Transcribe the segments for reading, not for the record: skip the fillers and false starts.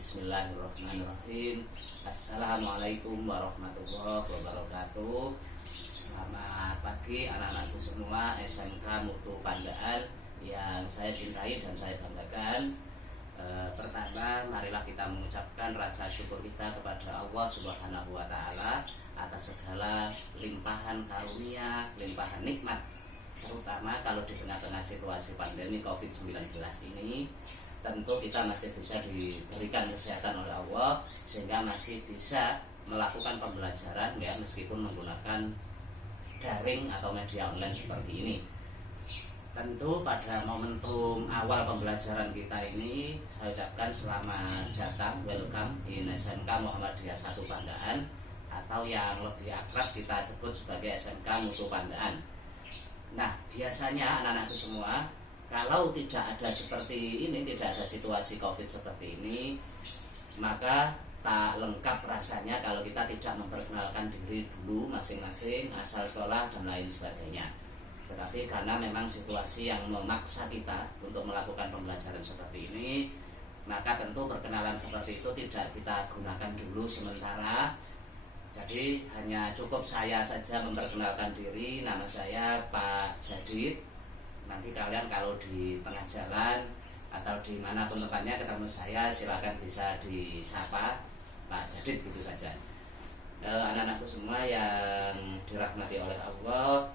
Bismillahirrahmanirrahim. Assalamualaikum warahmatullahi wabarakatuh. Selamat pagi anak-anakku semua SMK Mutu Pandaan yang saya cintai dan saya banggakan. Pertama, marilah kita mengucapkan rasa syukur kita kepada Allah Subhanahu wa Ta'ala atas segala limpahan karunia, limpahan nikmat, terutama kalau di tengah-tengah situasi pandemi COVID-19 ini. Tentu kita masih bisa diberikan kesehatan oleh Allah sehingga masih bisa melakukan pembelajaran ya, meskipun menggunakan daring atau media online seperti ini. Tentu pada momentum awal pembelajaran kita ini saya ucapkan selamat datang, welcome in SMK Muhammadiyah 1 Pandaan, atau yang lebih akrab kita sebut sebagai SMK Mutu Pandaan. Nah, biasanya anak-anakku semua, kalau tidak ada seperti ini, tidak ada situasi COVID seperti ini, maka tak lengkap rasanya kalau kita tidak memperkenalkan diri dulu masing-masing, asal sekolah dan lain sebagainya. Tetapi karena memang situasi yang memaksa kita untuk melakukan pembelajaran seperti ini, maka tentu perkenalan seperti itu tidak kita gunakan dulu sementara. Jadi hanya cukup saya saja memperkenalkan diri. Nama saya Pak Jadid. Nanti kalian kalau di tengah jalan atau di manapun tempatnya ketemu saya, silakan bisa disapa Pak Jadid, gitu saja. Anak-anakku semua yang dirahmati oleh Allah,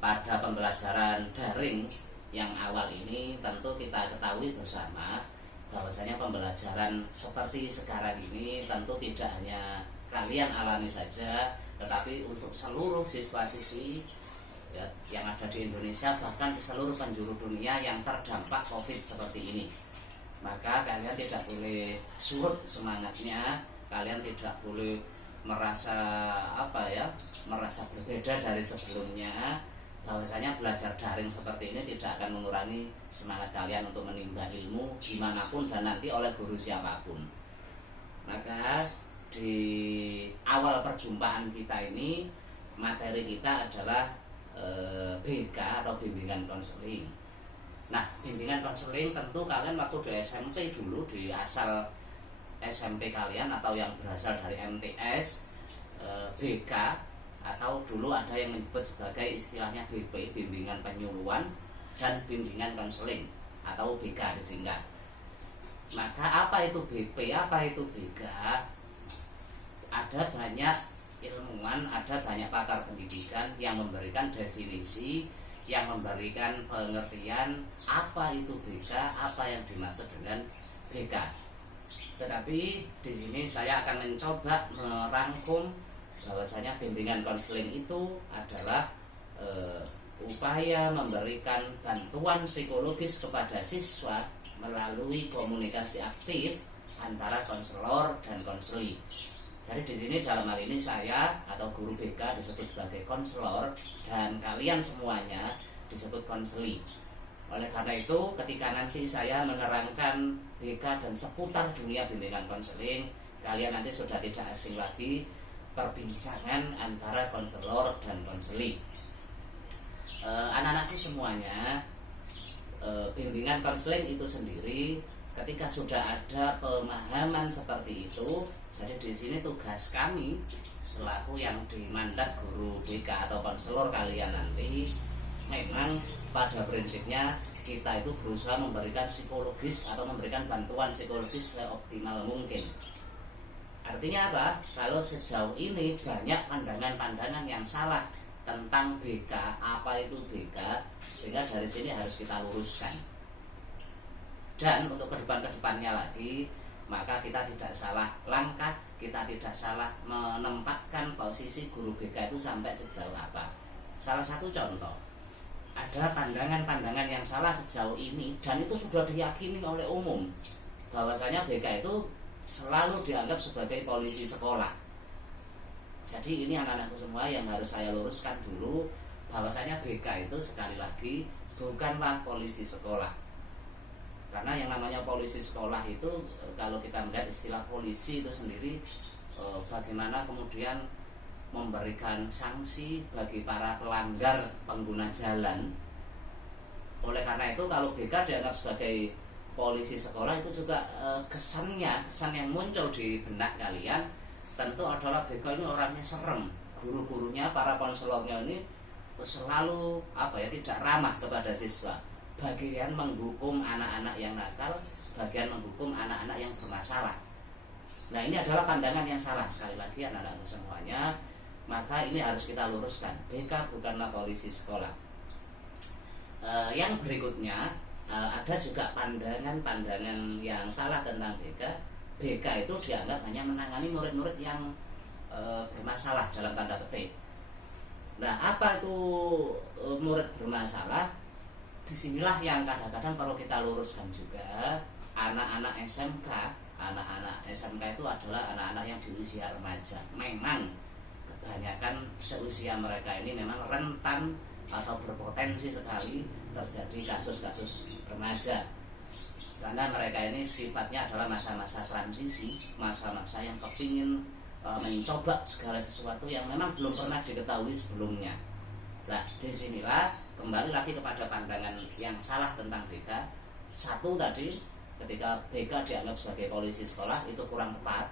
pada pembelajaran daring yang awal ini tentu kita ketahui bersama bahwasanya pembelajaran seperti sekarang ini tentu tidak hanya kalian alami saja, tetapi untuk seluruh siswa-siswi ya, yang ada di Indonesia, bahkan di seluruh penjuru dunia yang terdampak COVID seperti ini. Maka kalian tidak boleh surut semangatnya, kalian tidak boleh merasa merasa berbeda dari sebelumnya. Bahwasanya belajar daring seperti ini tidak akan mengurangi semangat kalian untuk menimba ilmu dimanapun dan nanti oleh guru siapapun. Maka di awal perjumpaan kita ini, materi kita adalah BK atau bimbingan konseling. Nah, bimbingan konseling tentu kalian waktu di SMP dulu, di asal SMP kalian atau yang berasal dari MTS, BK atau dulu ada yang menyebut sebagai istilahnya BP, bimbingan penyuluhan, dan bimbingan konseling atau BK disingkat. Maka apa itu BP, apa itu BK? Ada banyak ilmuwan, ada banyak pakar pendidikan yang memberikan definisi, yang memberikan pengertian apa itu BK, apa yang dimaksud dengan BK. Tetapi di sini saya akan mencoba merangkum bahwasanya bimbingan konseling itu adalah upaya memberikan bantuan psikologis kepada siswa melalui komunikasi aktif antara konselor dan konseli. Jadi di sini dalam hal ini saya atau guru BK disebut sebagai konselor dan kalian semuanya disebut konseli. Oleh karena itu, ketika nanti saya menerangkan BK dan seputar dunia bimbingan konseling, kalian nanti sudah tidak asing lagi perbincangan antara konselor dan konseli. Anak-anakku semuanya, bimbingan konseling itu sendiri ketika sudah ada pemahaman seperti itu, jadi di sini tugas kami selaku yang dimandat guru BK atau konselor kalian nanti, memang pada prinsipnya kita itu berusaha memberikan psikologis atau memberikan bantuan psikologis seoptimal mungkin. Artinya apa? Kalau sejauh ini banyak pandangan-pandangan yang salah tentang BK, apa itu BK, sehingga dari sini harus kita luruskan. Dan untuk kedepannya lagi, maka kita tidak salah langkah, kita tidak salah menempatkan posisi guru BK itu sampai sejauh apa. Salah satu contoh, ada pandangan-pandangan yang salah sejauh ini dan itu sudah diyakini oleh umum bahwasanya BK itu selalu dianggap sebagai polisi sekolah. Jadi ini anak-anakku semua yang harus saya luruskan dulu, bahwasanya BK itu sekali lagi bukanlah polisi sekolah. Karena yang namanya polisi sekolah itu, kalau kita melihat istilah polisi itu sendiri, bagaimana kemudian memberikan sanksi bagi para pelanggar pengguna jalan. Oleh karena itu, kalau BK dianggap sebagai polisi sekolah itu juga kesan yang muncul di benak kalian tentu adalah BK ini orangnya serem, guru-gurunya, para konselornya ini selalu tidak ramah kepada siswa, bagian menghukum anak-anak yang nakal, bagian menghukum anak-anak yang bermasalah. Nah, ini adalah pandangan yang salah. Sekali lagi anak-anakku semuanya, maka ini harus kita luruskan. BK bukanlah polisi sekolah. Yang berikutnya, ada juga pandangan-pandangan yang salah tentang BK. BK itu dianggap hanya menangani murid-murid yang bermasalah dalam tanda petik. Nah, apa itu murid bermasalah? Disinilah yang kadang-kadang perlu kita luruskan juga. Anak-anak SMK, itu adalah anak-anak yang di usia remaja. Memang kebanyakan seusia mereka ini memang rentan atau berpotensi sekali terjadi kasus-kasus remaja, karena mereka ini sifatnya adalah masa-masa transisi, masa-masa yang kepingin mencoba segala sesuatu yang memang belum pernah diketahui sebelumnya. Nah, disinilah kembali lagi kepada pandangan yang salah tentang BK. Satu tadi, ketika BK dianggap sebagai polisi sekolah itu kurang tepat.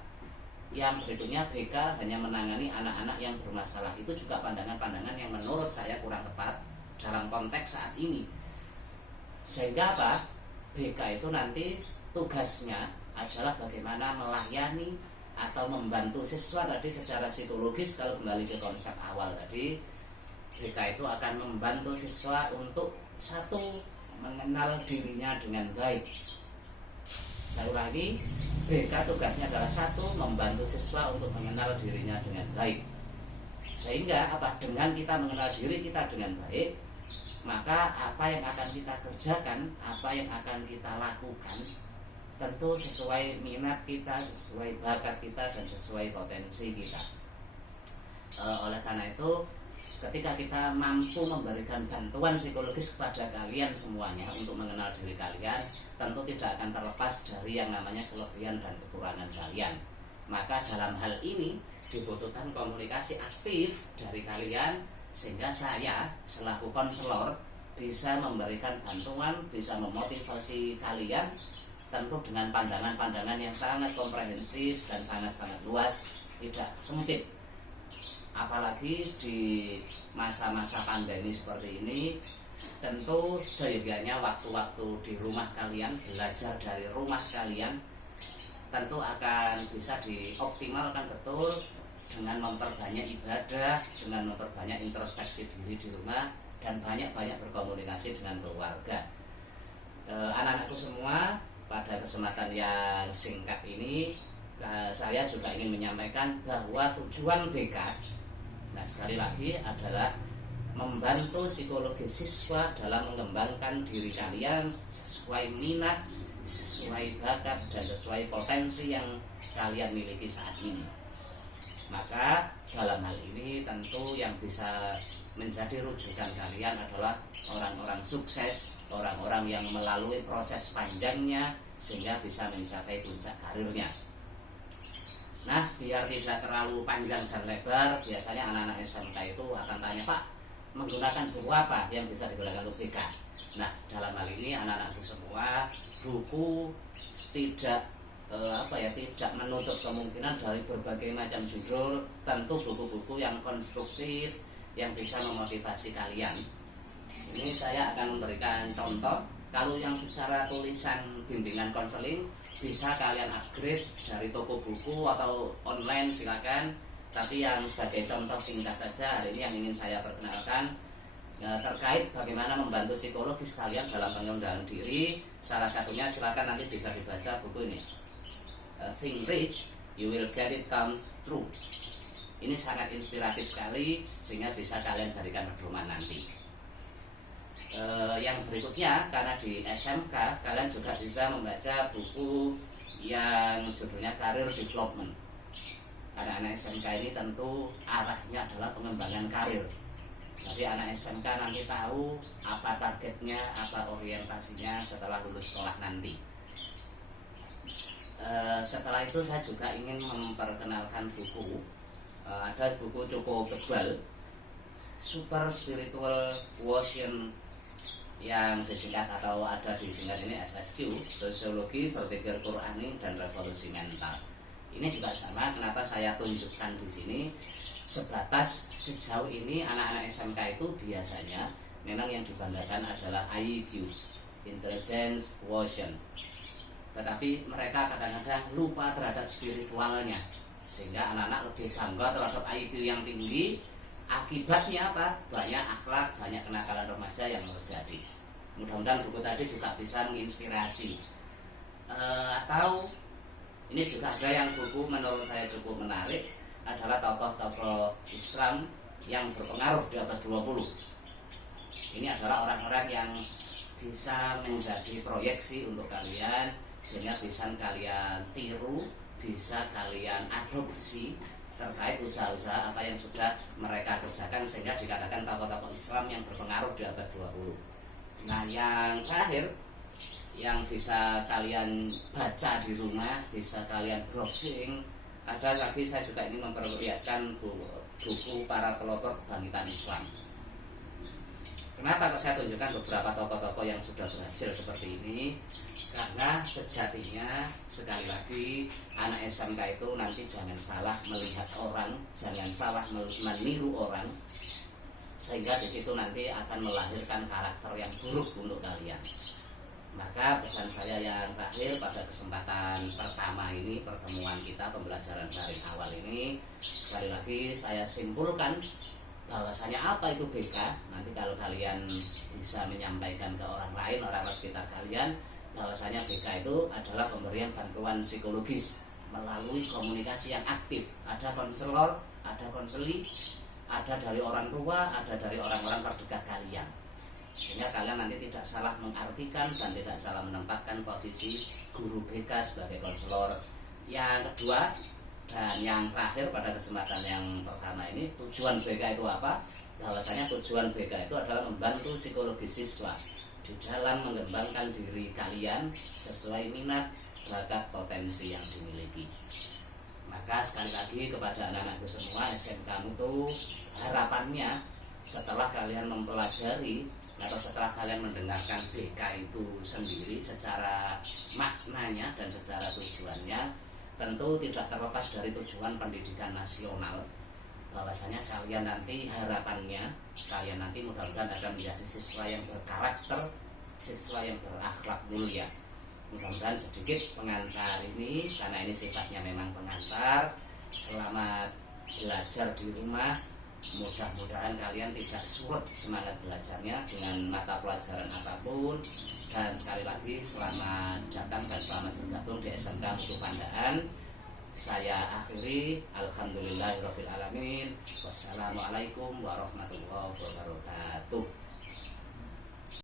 Yang berikutnya, BK hanya menangani anak-anak yang bermasalah. Itu juga pandangan-pandangan yang menurut saya kurang tepat dalam konteks saat ini. Sehingga apa? BK itu nanti tugasnya adalah bagaimana melayani atau membantu siswa tadi secara psikologis. Kalau kembali ke konsep awal tadi, BK itu akan membantu siswa untuk satu, mengenal dirinya dengan baik. Sekali lagi, BK tugasnya adalah satu, membantu siswa untuk mengenal dirinya dengan baik. Sehingga apa? Dengan kita mengenal diri kita dengan baik, maka apa yang akan kita kerjakan, apa yang akan kita lakukan, tentu sesuai minat kita, sesuai bakat kita, dan sesuai potensi kita. Oleh karena itu, ketika kita mampu memberikan bantuan psikologis kepada kalian semuanya untuk mengenal diri kalian, tentu tidak akan terlepas dari yang namanya kelebihan dan kekurangan kalian. Maka dalam hal ini dibutuhkan komunikasi aktif dari kalian, sehingga saya selaku konselor bisa memberikan bantuan, bisa memotivasi kalian, tentu dengan pandangan-pandangan yang sangat komprehensif dan sangat-sangat luas, tidak sempit. Apalagi di masa-masa pandemi seperti ini, tentu seyogianya waktu-waktu di rumah kalian, belajar dari rumah kalian, tentu akan bisa dioptimalkan betul dengan memperbanyak ibadah, dengan memperbanyak introspeksi diri di rumah, dan banyak-banyak berkomunikasi dengan keluarga. Anak-anakku semua, pada kesempatan yang singkat ini, saya juga ingin menyampaikan bahwa tujuan BK, nah sekali lagi, adalah membantu psikologi siswa dalam mengembangkan diri kalian sesuai minat, sesuai bakat, dan sesuai potensi yang kalian miliki saat ini. Maka dalam hal ini tentu yang bisa menjadi rujukan kalian adalah orang-orang sukses, orang-orang yang melalui proses panjangnya sehingga bisa mencapai puncak karirnya. Nah, biar tidak terlalu panjang dan lebar, biasanya anak-anak SMK itu akan tanya, Pak, menggunakan buku apa yang bisa digunakan untuk BK? Nah, dalam hal ini anak-anakku semua, buku tidak tidak menutup kemungkinan dari berbagai macam judul, tentu buku-buku yang konstruktif yang bisa memotivasi kalian. Di sini saya akan memberikan contoh. Kalau yang secara tulisan bimbingan konseling bisa kalian upgrade dari toko buku atau online, silakan. Tapi yang sebagai contoh singkat saja hari ini yang ingin saya perkenalkan terkait bagaimana membantu psikologis kalian dalam pengembangan diri. Salah satunya silakan nanti bisa dibaca buku ini, Think Rich, You Will Get It Comes True. Ini sangat inspiratif sekali sehingga bisa kalian jadikan pedoman nanti. Yang berikutnya, karena di SMK kalian juga bisa membaca buku yang judulnya Career Development. Karena anak SMK ini tentu arahnya adalah pengembangan karir. Jadi anak SMK nanti tahu apa targetnya, apa orientasinya setelah lulus sekolah nanti. Setelah itu saya juga ingin memperkenalkan buku. Ada buku cukup tebal, Super Spiritual Quotient yang disingkat atau ada disingkat ini SSQ, Sosiologi Berpikir Qur'ani dan Revolusi Mental. Ini juga sama, kenapa saya tunjukkan di sini sebatas sejauh ini anak-anak SMK itu biasanya memang yang dibanggakan adalah IQ, Intelligence Quotient. Tetapi mereka kadang-kadang lupa terhadap spiritualnya, sehingga anak-anak lebih bangga terhadap IQ yang tinggi. Akibatnya apa? Banyak akhlak, banyak kenakalan remaja yang terjadi. Mudah-mudahan buku tadi juga bisa menginspirasi. Atau ini juga ada yang buku menurut saya cukup menarik, adalah tokoh-tokoh Islam yang berpengaruh di abad 20. Ini adalah orang-orang yang bisa menjadi proyeksi untuk kalian, sehingga bisa kalian tiru, bisa kalian adopsi terkait usaha-usaha apa yang sudah mereka kerjakan, sehingga dikatakan tokoh-tokoh Islam yang berpengaruh di abad 20. Nah, yang terakhir yang bisa kalian baca di rumah, bisa kalian browsing, ada lagi saya juga ini memperlihatkan buku para pelopor kebangkitan Islam. Kenapa saya tunjukkan beberapa tokoh-tokoh yang sudah berhasil seperti ini? Karena sejatinya sekali lagi anak SMK itu nanti jangan salah melihat orang, jangan salah meniru orang, sehingga di situ nanti akan melahirkan karakter yang buruk untuk kalian. Maka pesan saya yang terakhir pada kesempatan pertama ini, pertemuan kita pembelajaran daring awal ini, sekali lagi saya simpulkan bahwasanya apa itu BK. Nanti kalau kalian bisa menyampaikan ke orang lain, orang sekitar kalian, bahwasanya BK itu adalah pemberian bantuan psikologis melalui komunikasi yang aktif. Ada konselor, ada konseli, ada dari orang tua, ada dari orang-orang terdekat kalian, sehingga kalian nanti tidak salah mengartikan dan tidak salah menempatkan posisi guru BK sebagai konselor. Yang kedua dan yang terakhir pada kesempatan yang pertama ini, tujuan BK itu apa? Bahwasanya tujuan BK itu adalah membantu psikologi siswa di dalam mengembangkan diri kalian sesuai minat, bakat, potensi yang dimiliki. Maka sekali lagi kepada anak-anakku semua SMK itu, harapannya setelah kalian mempelajari atau setelah kalian mendengarkan BK itu sendiri secara maknanya dan secara tujuannya, tentu tidak terlepas dari tujuan pendidikan nasional, bahwasanya kalian nanti harapannya kalian nanti mudah-mudahan akan menjadi siswa yang berkarakter, siswa yang berakhlak mulia. Mudah-mudahan sedikit pengantar ini, karena ini sifatnya memang pengantar. Selamat belajar di rumah. Mudah-mudahan kalian tidak surut semangat belajarnya dengan mata pelajaran apapun. Dan sekali lagi selamat datang dan selamat bergabung di SMK Mutu Pandaan. Saya akhiri, alhamdulillahirabbil alamin. Wassalamualaikum warahmatullahi wabarakatuh.